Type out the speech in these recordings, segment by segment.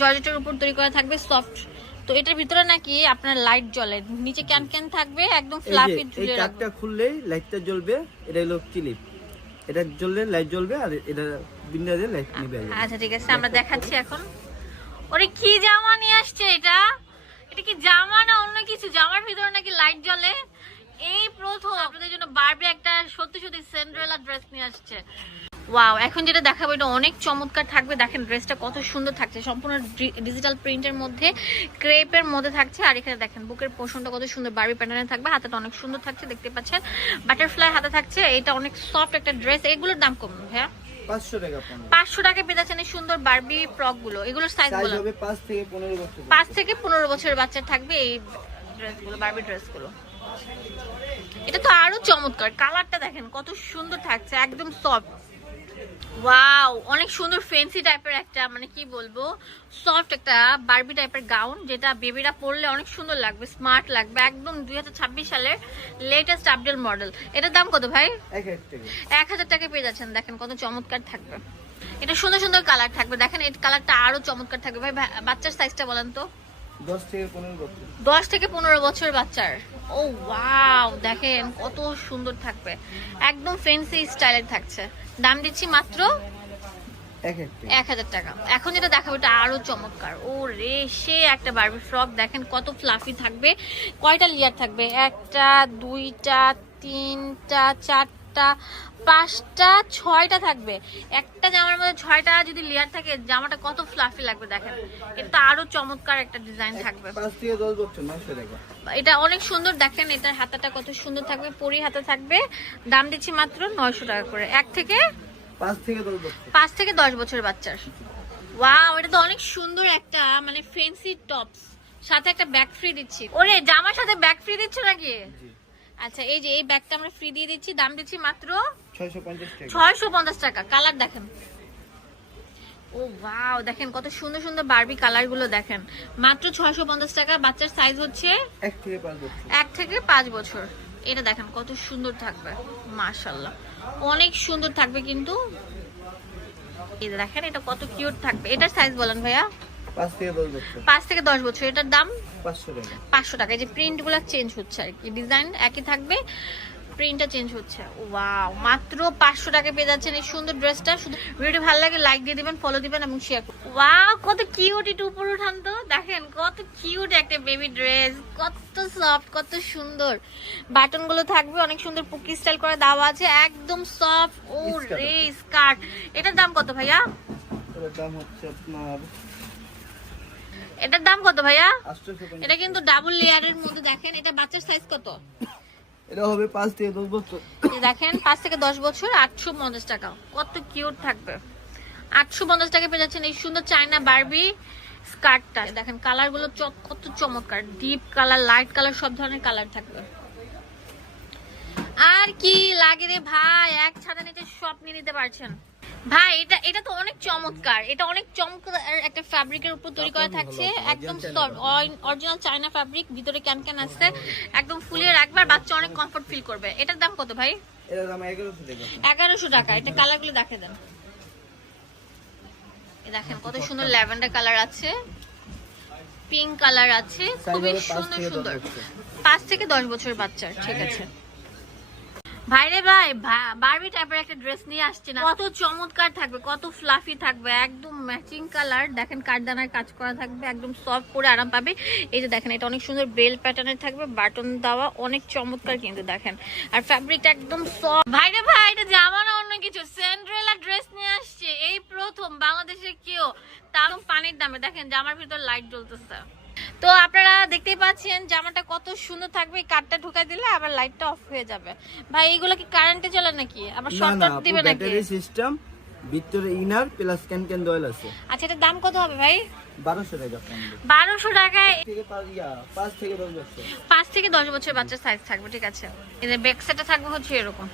জর্জেটের উপর তৈরি করা থাকবে, সফট। তো এটার ভিতরে নাকি আপনার লাইট জ্বলে, নিচে ক্যান থাকবে, একদম ফ্লাফি ঝুলে রাখবে। এই কাটটা খুললেই লাইটটা জ্বলবে, এটা হলো ক্লিপ, এটা জ্বললে লাইট জ্বলবে আর এটা বিন্দা দিয়ে লাইট নিবে। আচ্ছা ঠিক আছে, আমরা দেখাচ্ছি এখন। ওরে কি জামা নিয়ে আসছে এটা? এটা কি জামা না অন্য কিছু? জামার ভিতরে নাকি লাইট জ্বলে। এই প্রথম আপনাদের জন্য বারবি একটা সত্যি সত্যি সিন্ডারেলা ড্রেস নিয়ে আসছে। ওয়াও, এখন যেটা দেখাবো এটা অনেক চমৎকার থাকবে। দেখেন ড্রেসটা কত সুন্দর থাকছে, সম্পূর্ণ ডিজিটাল প্রিন্টের মধ্যে, ক্রেপের মধ্যে থাকছে। আর এখানে দেখেন বুকের পোর্শনটা কত সুন্দর বারবি প্যাটার্নে থাকবে, হাতাটা অনেক সুন্দর থাকছে, দেখতে পাচ্ছেন বাটারফ্লাই হাতে থাকছে। এটা অনেক সফট একটা ড্রেস। এগুলোর দাম কম হ্যাঁ 500 টাকা। 500 টাকা পেয়ে যাচ্ছেন এই সুন্দর বারবি ফ্রক গুলো। এগুলোর সাইজ বলো? 5 থেকে 15 বছর। 5 থেকে 15 বছরের বাচ্চা থাকবে এই ড্রেসগুলো, বারবি ড্রেসগুলো। এটা তো আরো চমৎকার, কালারটা দেখেন কত সুন্দর থাকছে, একদম সফট। ওয়াও, অনেক সুন্দর ফ্যান্সি টাইপের একটা, মানে কি বলবো, সফট একটা বারবি টাইপের গাউন, যেটা বেবিরা পরলে অনেক সুন্দর লাগবে, স্মার্ট লাগবে, একদম 2026 সালের লেটেস্ট আপডেট মডেল। এটার দাম কত ভাই? 1000 টাকা পেয়ে যাচ্ছেন। দেখেন কত চমৎকার থাকবে, এটা সুন্দর সুন্দর কালার থাকবে। দেখেন এই কালারটা আরো চমৎকার থাকবে। ভাই বাচ্চার সাইজটা বলেন তো? 10 থেকে 15 বছর। 10 থেকে 15 বছর বাচ্চার। ও ওয়াও, দেখেন কত সুন্দর থাকবে, একদম ফ্যান্সি স্টাইলের থাকছে। দাম দিচ্ছি মাত্র 1000 টাকা। এখন যেটা দেখাবো এটা আরো চমৎকার। ও রে, সে একটা বারবি ফ্রক, দেখেন কত ফ্লাফি থাকবে। কয়টা লেয়ার থাকবে? 1টা 2টা 3টা 4টা 5টা 6টা থাকবে। একটা জামার মধ্যে 6টা যদি লেয়ার থাকে, জামাটা কত ফ্লাফি লাগবে দেখেন। এটা তো আরো চমৎকার একটা ডিজাইন থাকবে। 5 থেকে 10 বছর 900 টাকা। এটা অনেক সুন্দর, দেখেন এটার হাতাটা কত সুন্দর থাকবে, পরি হাতা থাকবে। দাম দিচ্ছি মাত্র 900 টাকা করে। 5 থেকে 10 বছর বাচ্চার। ওয়াও, এটা তো অনেক সুন্দর একটা, মানে ফ্যান্সি টপস, সাথে একটা ব্যাগ ফ্রি দিচ্ছি। ওরে, জামার সাথে ব্যাগ ফ্রি দিচ্ছ নাকি? আচ্ছা, এই যে এই ব্যাগটা আমরা ফ্রি দিয়ে দিচ্ছি। দাম দিচ্ছি মাত্র 650 টাকা। কালার দেখেন, ও ওয়াও, দেখেন কত সুন্দর সুন্দর বারবি কালার গুলো দেখেন। মাত্র 650 টাকা। বাচ্চার সাইজ হচ্ছে 1 থেকে 5 বছর। এটা দেখেন কত সুন্দর থাকবে, মাশাআল্লাহ অনেক সুন্দর থাকবে। কিন্তু এই দেখেন এটা কত কিউট থাকবে। এটার সাইজ বলেন ভাইয়া? 5 থেকে 10 বছর। এটার দাম 500 টাকা। এই যে প্রিন্ট গুলা চেঞ্জ হচ্ছে আর কি, ডিজাইন একই থাকবে, প্রিন্টটা চেঞ্জ হচ্ছে। ওয়াও, মাত্র 500 টাকা পেয়ে যাচ্ছেন এই সুন্দর ড্রেসটা। শুধু ভিডিওটি ভালো লাগে লাইক দিয়ে দিবেন, ফলো দিবেন এবং শেয়ার করবেন। ওয়াও, কত কিউট। এটা উপর উঠান তো, দেখেন কত কিউট একটা বেবি ড্রেস, কত সফট, কত সুন্দর। বাটন গুলো থাকবে অনেক সুন্দর, পুকি স্টাইল করে দেওয়া আছে, একদম সফট। ও রে, স্কার্ট। এটার দাম কত ভাইয়া? এটার দাম কত ভাইয়া? এটা কিন্তু ডাবল লেয়ারের মধ্যে। দেখেন এটা বাচ্চার সাইজ কত? এটা হবে 5 থেকে 10 বছর। দেখেন 5 থেকে 10 বছর, 850 টাকা। কত কিউট থাকবে। 850 টাকা পেয়ে যাচ্ছেন এই সুন্দর চায়না বারবি স্কার্টটা। দেখেন কালার গুলো কত চমৎকার, ডিপ কালার, লাইট কালার, সব ধরনের কালার থাকবে। আর কি লাগে রে ভাই, এক ছাদের নিচে সব নিয়ে নিতে পারছেন ভাই। এটা তো অনেক চমৎকার। এটা অনেক চমৎকার একটা ফ্যাব্রিকের উপর তৈরি করা থাকছে, একদম সফট অরিজিনাল চায়না ফ্যাব্রিক, ভিতরে ক্যান আছে, একদম ফুলিয়ে রাখবার বাচ্চা অনেক কমফর্ট ফিল করবে। এটার দাম কত ভাই? এটার দাম 1100 টাকা। 1100 টাকা। এটা কালার গুলো দেখে দেন। এই দেখেন কত সুন্দর ল্যাভেন্ডার কালার আছে, পিঙ্ক কালার আছে, খুবই সুন্দর সুন্দর। 5 থেকে 10 বছর বাচ্চার। ঠিক আছে ভাইরে ভাই, বারবি টাইপের একটা ড্রেস নিয়ে আসছে না, কত চমৎকার থাকবে, কত ফ্লাফি থাকবে, একদম ম্যাচিং কালার। দেখেন কাঠদানার কাজ করা থাকবে, একদম সফট পরে আরাম পাবে। এই যে দেখেন এটা অনেক সুন্দর বেল প্যাটার্নের থাকবে, বাটন দেওয়া, অনেক চমৎকার কিন্তু দেখেন। আর ফ্যাব্রিকটা একদম সফট। ভাইরে ভাই, এটা জামা না অন্য কিছু, সিন্ডারেলা ড্রেস নিয়ে আসছে এই প্রথম বাংলাদেশে কেউ, তার পানির দামে। দেখেন জামার ভিতর লাইট জ্বলতেছে। তো আপনারা দেখতেই পাচ্ছেন জামাটা কত সুন্দর থাকবে। কাটটা ঢুকাই দিলে আবার লাইটটা অফ হয়ে যাবে। ভাই এগুলো কি কারেন্টে চলে নাকি? আবার শর্ট দিবে নাকি? ব্যাটারি সিস্টেম, ভিতরে ইনার প্লাস ক্যান দয়েল আছে। আচ্ছা, এটার দাম কত হবে ভাই? 1200 টাকা। 1200 টাকায় 5 থেকে 10 বছর। 5 থেকে 10 বছর বাচ্চার সাইজ থাকবে। ঠিক আছে, এই যে ব্যাক সাইডে থাকবে হচ্ছে এরকম।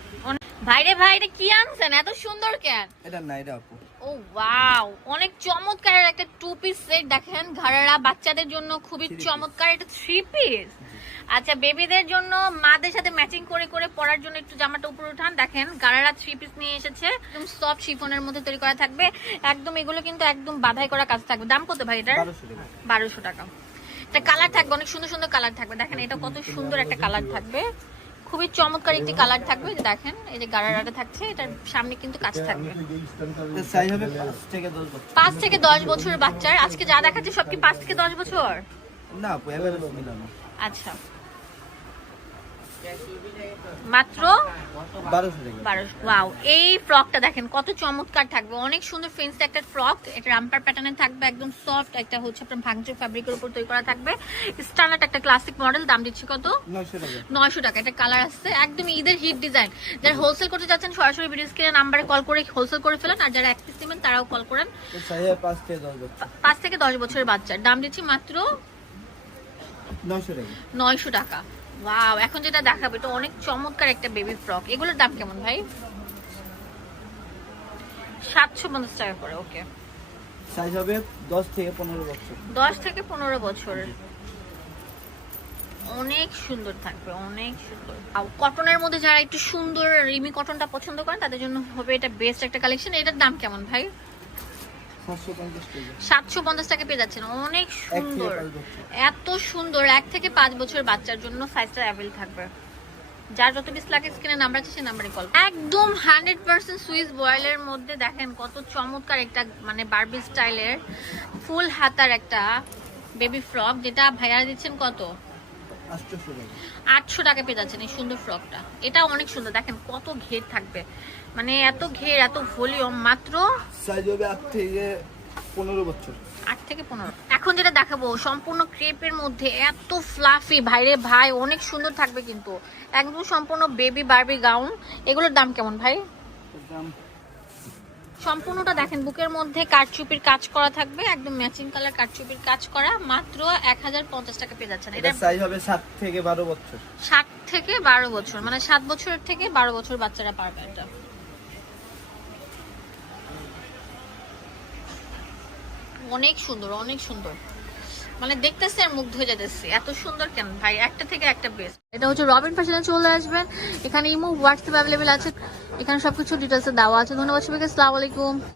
ভাইরে ভাই, এটা কি আনছেন এত সুন্দর কেন? এটা না, এটা আপু। ও ওয়াও, অনেক চমৎকার একটা 2 পিস সেট। দেখেন ঘাড়ারা বাচ্চাদের জন্য খুবই চমৎকার। এটা 3 পিস। আচ্ছা, বেবিদের জন্য মাদের সাথে ম্যাচিং করে করে পরার জন্য একটু জামাটা উপরে উঠান। দেখেন গারারা 3 পিস নিয়ে এসেছে, একদম সফট শিফনের মধ্যে তৈরি করা থাকবে। একদম এগুলো কিন্তু একদম বাঁধাই করা কাজ থাকবে। দাম কত ভাই এটার? 1200 টাকা। এটা কালার থাকবে, অনেক সুন্দর সুন্দর কালার থাকবে। দেখেন এটা কত সুন্দর একটা কালার থাকবে, খুবই চমৎকার একটি কালার থাকবে। দেখেন এই যে গারারাটা থাকছে, এটার সামনে কিন্তু কাজ থাকবে। সাইজ হবে 5 থেকে 10 বছর। 5 থেকে 10 বছরের বাচ্চার। আজকে যা দেখাচ্ছে সব কি 5 থেকে 10 বছর? না, এবারে মিলানো। আচ্ছা, মাত্র 1200। ওয়াও, এই ফ্রকটা দেখেন কত চমৎকার থাকবে, অনেক সুন্দর ফেন্সি একটা ফ্রক। এটা রামপার প্যাটার্নে থাকবে, একদম সফট একটা হচ্ছে আপনার ভাঙচুর ফ্যাব্রিকের উপর তৈরি করা থাকবে। স্ট্যান্ডার্ড একটা ক্লাসিক মডেল। দাম দিচ্ছি কত? 900 টাকা। এটা কালার আছে, একদম ঈদের হিট ডিজাইন। যারা হোলসেল করতে চাচ্ছেন সরাসরি ভিডিও স্ক্রিনে নাম্বারে কল করে হোলসেল করে ফেলেন, আর যারা এক পিস নেবেন তারাও কল করেন। 5 থেকে 10 বছরের বাচ্চার। দাম দিচ্ছি মাত্র 900 টাকা। ওয়াও, এখন যেটা দেখাবো এটা অনেক চমৎকার একটা বেবি ফ্রক। এগুলোর দাম কেমন ভাই? 750 টাকা করে। ওকে, সাইজ হবে 10 থেকে 15 বছর। 10 থেকে 15 বছর। অনেক সুন্দর থাকবে, অনেক সুন্দর। আর কটনের মধ্যে যারা একটু সুন্দর রিমি কটনটা পছন্দ করেন তাদের জন্য হবে এটা বেস্ট একটা কালেকশন। এটার দাম কেমন ভাই? 750 টাকা পেয়ে যাচ্ছেন। অনেক সুন্দর, এত সুন্দর। 1 থেকে 5 বছরের বাচ্চার জন্য সাইজটা অ্যাভেল থাকবে। যার যত পিস লাগে স্ক্রিনে নাম্বার আছে সেই নাম্বারে কল। একদম 100% সুইস বয়েলের মধ্যে দেখেন কত চমৎকার একটা মানে বারবি স্টাইলের ফুল হাতার একটা বেবি ফ্রক, যেটা ভাইয়া দিচ্ছেন কত? 800 টাকা পেয়ে যাচ্ছেন এই সুন্দর ফ্রকটা। এটা অনেক সুন্দর, দেখেন কত ঘের থাকবে, মানে এত ঘের, এত ভলিউম। মাত্র সাইজ হবে 8 থেকে 15 বছর। 8 থেকে 15। এখন যেটা দেখাবো সম্পূর্ণ ক্রেপের মধ্যে এত ফ্লাফি, ভাইরে ভাই অনেক সুন্দর থাকবে কিন্তু, একদম সম্পূর্ণ বেবি বারবি গাউন। এগুলোর দাম কেমন ভাই? সম্পূর্ণটা দেখেন বুকের মধ্যে কারচুপির কাজ করা থাকবে, একদম ম্যাচিং কালার কারচুপির কাজ করা। মাত্র 1050 টাকা পেয়ে যাচ্ছেন। এটা সাইজ হবে 7 থেকে 12 বছর। 7 থেকে 12 বছর, মানে 7 বছর থেকে 12 বছর বাচ্চারা পারবে এটা। অনেক সুন্দর, অনেক সুন্দর, মানে দেখতেছি আর মুগ্ধ হয়ে যাচ্ছে, এত সুন্দর কেন ভাই, একটা থেকে একটা বেস্ট। এটা হচ্ছে রবিন ফ্যাশনে চলে আসবেন, এখানে ইমো হোয়াটসঅ্যাপ অ্যাভেলেবেল আছে, এখানে সবকিছু ডিটেলসে দেওয়া আছে। ধন্যবাদ সবাইকে, আসসালামু আলাইকুম।